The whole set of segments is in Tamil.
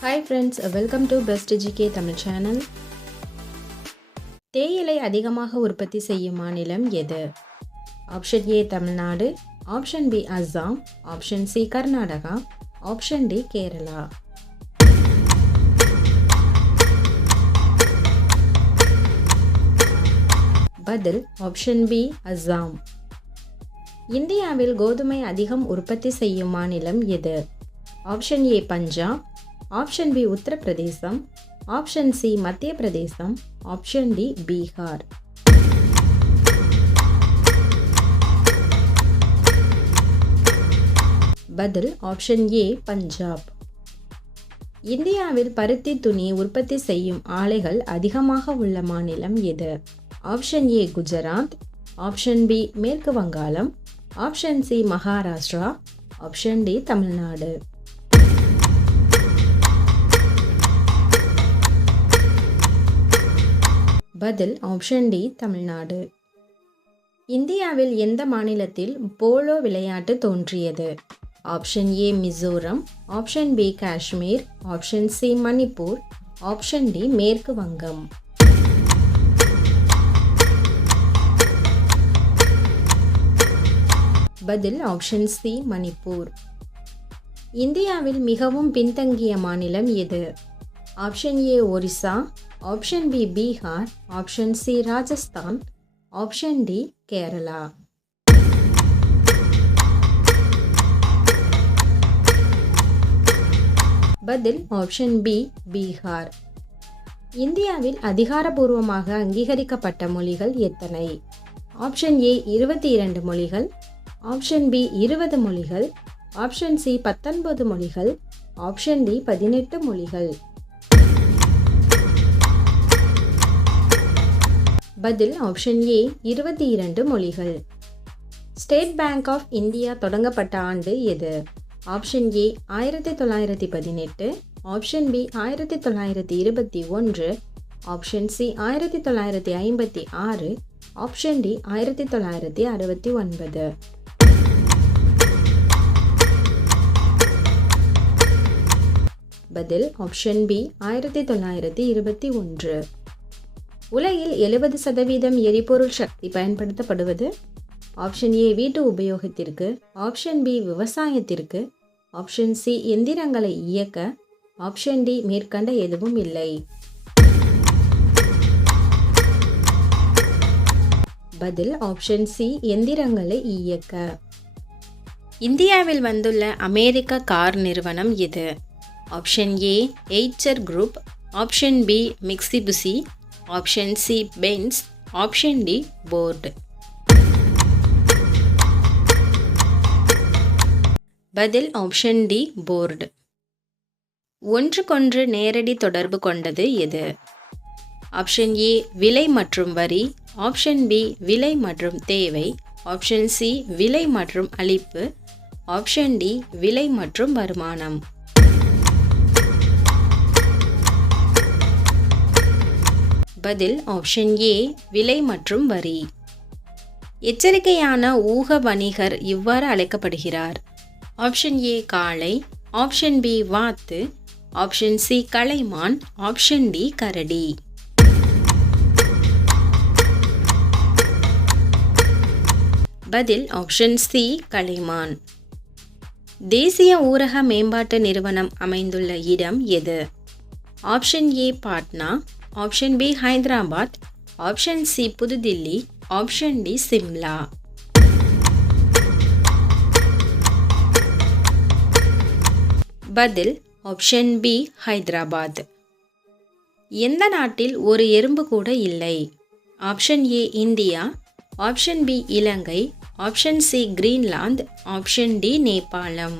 Hi friends, welcome to Best GK Tamil channel. தேயிலை அதிகமாக உற்பத்தி செய்யும் மாநிலம் எது? Option A Tamil Nadu, option B Assam, option C Karnataka, option D Kerala. பதில் ஆப்ஷன் பி அஸ்ஸாம். இந்தியாவில் கோதுமை அதிகம் உற்பத்தி செய்யும் மாநிலம் எது? Option A Punjab, option B Uttar Pradesh, option C Madhya Pradesh, option D Bihar. பதில் ஆப்ஷன் ஏ பஞ்சாப். இந்தியாவில் பருத்தி துணி உற்பத்தி செய்யும் ஆலைகள் அதிகமாக உள்ள மாநிலம் எது? Option A Gujarat, option B மேற்கு வங்காளம், option C Maharashtra, option D Tamil Nadu. பதில் ஆப்ஷன் டி தமிழ்நாடு. இந்தியாவில் எந்த மாநிலத்தில் போலோ விளையாட்டு தோன்றியது? Option A Mizoram, option B Kashmir, option C Manipur, option D மேற்கு வங்கம். பதில் ஆப்ஷன் சி மணிப்பூர். இந்தியாவில் மிகவும் பின்தங்கிய மாநிலம் எது? Option A Orissa, option B Bihar, option C Rajasthan, option D Kerala. பதில் ஆப்ஷன் பி பீகார். இந்தியாவில் அதிகாரப்பூர்வமாக அங்கீகரிக்கப்பட்ட மொழிகள் எத்தனை? ஆப்ஷன் ஏ 22 மொழிகள், ஆப்ஷன் பி 20 மொழிகள், ஆப்ஷன் சி 19 மொழிகள், ஆப்ஷன் டி 18 மொழிகள். பதில் ஆப்ஷன் ஏ 22 மொழிகள். ஸ்டேட் பேங்க் ஆஃப் இந்தியா தொடங்கப்பட்ட ஆண்டு எது? Option A 1918, option B 1921, option C 1956, option D 1969. பதில் ஆப்ஷன் பி 1921. உலகில் 70% எரிபொருள் சக்தி பயன்படுத்தப்படுவது? ஆப்ஷன் ஏ வீட்டு உபயோகத்திற்கு, ஆப்ஷன் பி விவசாயத்திற்கு, ஆப்ஷன் சி எந்திரங்களை இயக்க, ஆப்ஷன் டி மேற்கண்ட எதுவும் இல்லை. பதில் ஆப்ஷன் சி எந்திரங்களை இயக்க. இந்தியாவில் வந்துள்ள அமெரிக்க கார் நிறுவனம் எது? Option A Eicher group, option B Mitsubishi, option C Benz, option D Ford. பதில் ஆப்ஷன் டி போர்டு. ஒன்றுக்கொன்று நேரடி தொடர்பு கொண்டது எது? ஆப்ஷன் ஏ விலை மற்றும் வரி, ஆப்ஷன் பி விலை மற்றும் தேவை, ஆப்ஷன் சி விலை மற்றும் அளிப்பு, ஆப்ஷன் டி விலை மற்றும் வருமானம். பதில் ஆப்ஷன் ஏ விலை மற்றும் வரி. எச்சரிக்கையான ஊக வணிகர் இவ்வாறு அழைக்கப்படுகிறார். ஆப்ஷன் ஏ காளை, ஆப்ஷன் பி வாத்து, ஆப்ஷன் சி கலைமான், ஆப்ஷன் டி கரடி. பதில் ஆப்ஷன் சி கலைமான். தேசிய ஊரக மேம்பாட்டு நிறுவனம் அமைந்துள்ள இடம் எது? Option A Patna, option B Hyderabad, option C புதுதில்லி, ஆப்ஷன் டி சிம்லா. பதில் ஆப்ஷன் பி ஹைதராபாத். எந்த நாட்டில் ஒரு எறும்பு கூட இல்லை? Option A India, option B Ilangai, option C Greenland, option D நேபாளம்.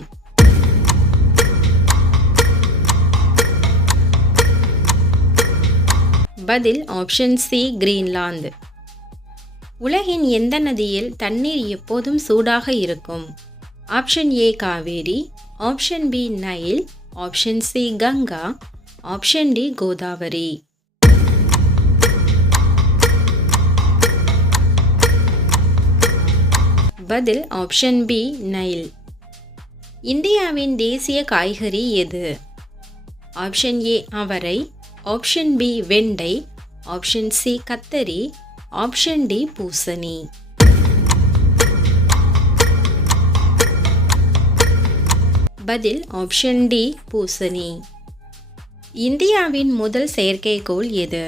பதில் ஆப்ஷன் சி கிரீன்லாந்து. உலகின் எந்த நதியில் தண்ணீர் எப்போதும் சூடாக இருக்கும்? Option A Kaveri, option B Nile, option C Ganga, option D Godavari. பதில் ஆப்ஷன் பி நைல். இந்தியாவின் தேசிய காய்கறி எது? ஆப்ஷன் ஏ அவரை, ஆப்ஷன் பி வெண்டை, ஆப்ஷன் சி கத்தரி, ஆப்ஷன் டி பூசணி. பதில் ஆப்ஷன் டி பூசணி. இந்தியாவின் முதல் செயற்கைக்கோள் எது?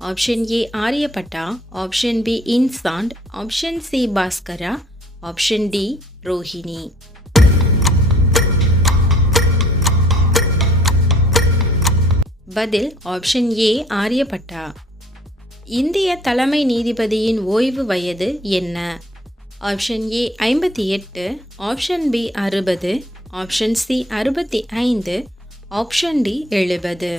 Option A Aryabhata, option B Insat, option C Bhaskara, option D Rohini. பதில் ஆப்ஷன் ஏ ஆரியப்பட்டா. இந்திய தலைமை நீதிபதியின் ஓய்வு வயது என்ன? Option A 58, option B 60, option C 65, option D 70.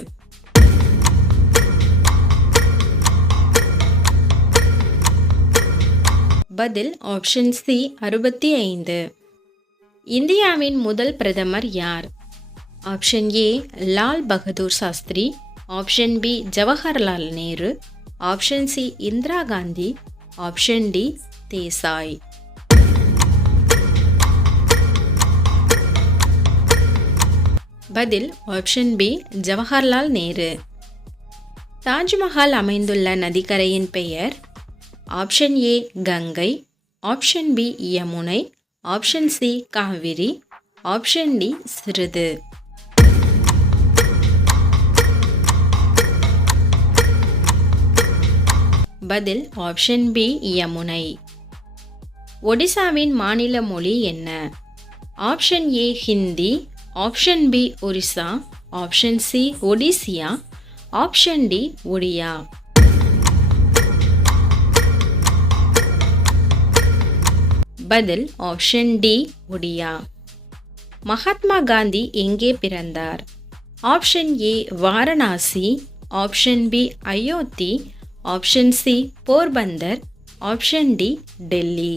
பதில் ஆப்ஷன் சி 65. இந்தியாவின் முதல் பிரதமர் யார்? ஆப்ஷன் ஏ Lal Bahadur Shastri, option B Jawaharlal Nehru, option C Indira Gandhi, option D Desai. பதில் ஆப்ஷன் பி ஜவஹர்லால் நேரு. தாஜ்மஹால் அமைந்துள்ள நதிக்கரையின் பெயர்? Option A Ganga, option B Yamuna, option C Kaveri, option D சிறுது. பதில் ஆப்ஷன் பி யமுனை. ஒடிசாவின் மாநில மொழி என்ன? Option A Hindi, option B Orissa, option C Odisia, option D Odia. பதில் ஆப்ஷன் டி ஒடியா. மகாத்மா காந்தி எங்கே பிறந்தார்? Option A Varanasi, option B Ayodhya, option C Porbandar, option D Delhi.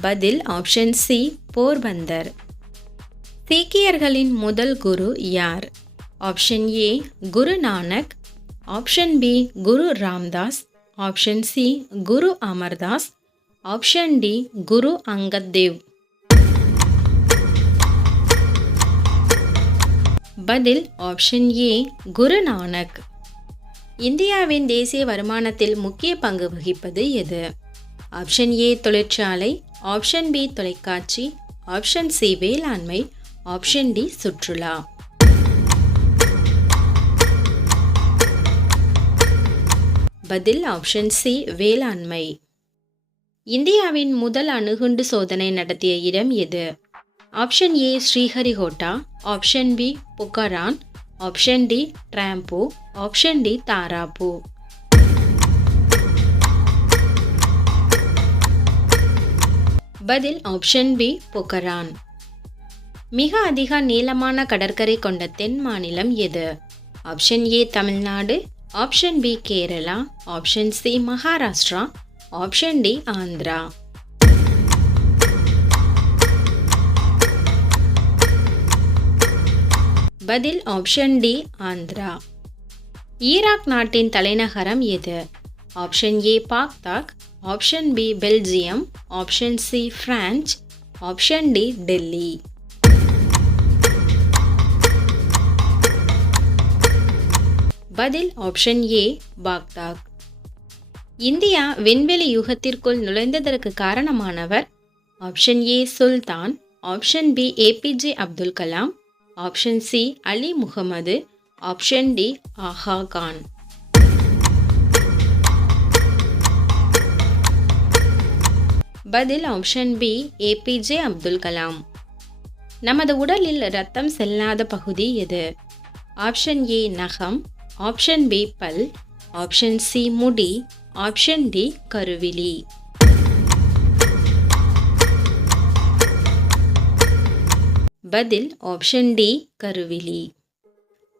பதில் ஆப்ஷன் சி போர்பந்தர். சீக்கியர்களின் முதல் குரு யார்? Option A Guru Nanak, option B Guru Ramdas, option C Guru Amardas, option D Guru Angad Dev. பதில் ஆப்ஷன் ஏ குரு நானக். இந்தியாவின் தேசிய வருமானத்தில் முக்கிய பங்கு வகிப்பது எது? ஆப்ஷன் ஏ தொழிற்சாலை, ஆப்ஷன் பி தொலைக்காட்சி, ஆப்ஷன் சி வேளாண்மை, ஆப்ஷன் டி சுற்றுலா. பதில் ஆப்ஷன் சி வேளாண்மை. இந்தியாவின் முதல் அணுகுண்டு சோதனை நடத்திய இடம் எது? Option A Sriharikota, option B Pokhran, option D Trombay, option D Tarapur. பதில் ஆப்ஷன் பி புக்கரான். மிக அதிக நீளமான கடற்கரை கொண்ட தென் மாநிலம் எது? Option A Tamil Nadu, option B Kerala, option C Maharashtra, option D Andhra. பதில் ஆப்ஷன் டி ஆந்திரா. ஈராக் நாட்டின் தலைநகரம் எது? Option A Baghdad, option B Belgium, option C France, option D Delhi. பதில் ஆப்ஷன் ஏ பாக்தாக். இந்தியா விண்வெளி யுகத்திற்குள் நுழைந்ததற்கு காரணமானவர்? Option A Sultan, option B A P J Abdul Kalam, option C Ali Muhammad, option D Aga Khan. பதில் option B A P J Abdul Kalam. நமது உடலில் இரத்தம் செல்லாத பகுதி எது? ஆப்ஷன் ஏ நகம், ஆப்ஷன் பி பல், ஆப்ஷன் சி முடி, ஆப்ஷன் டி கருவிழி. பதில் ஆப்ஷன் டி கருவிழி.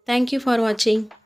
Thank you for watching.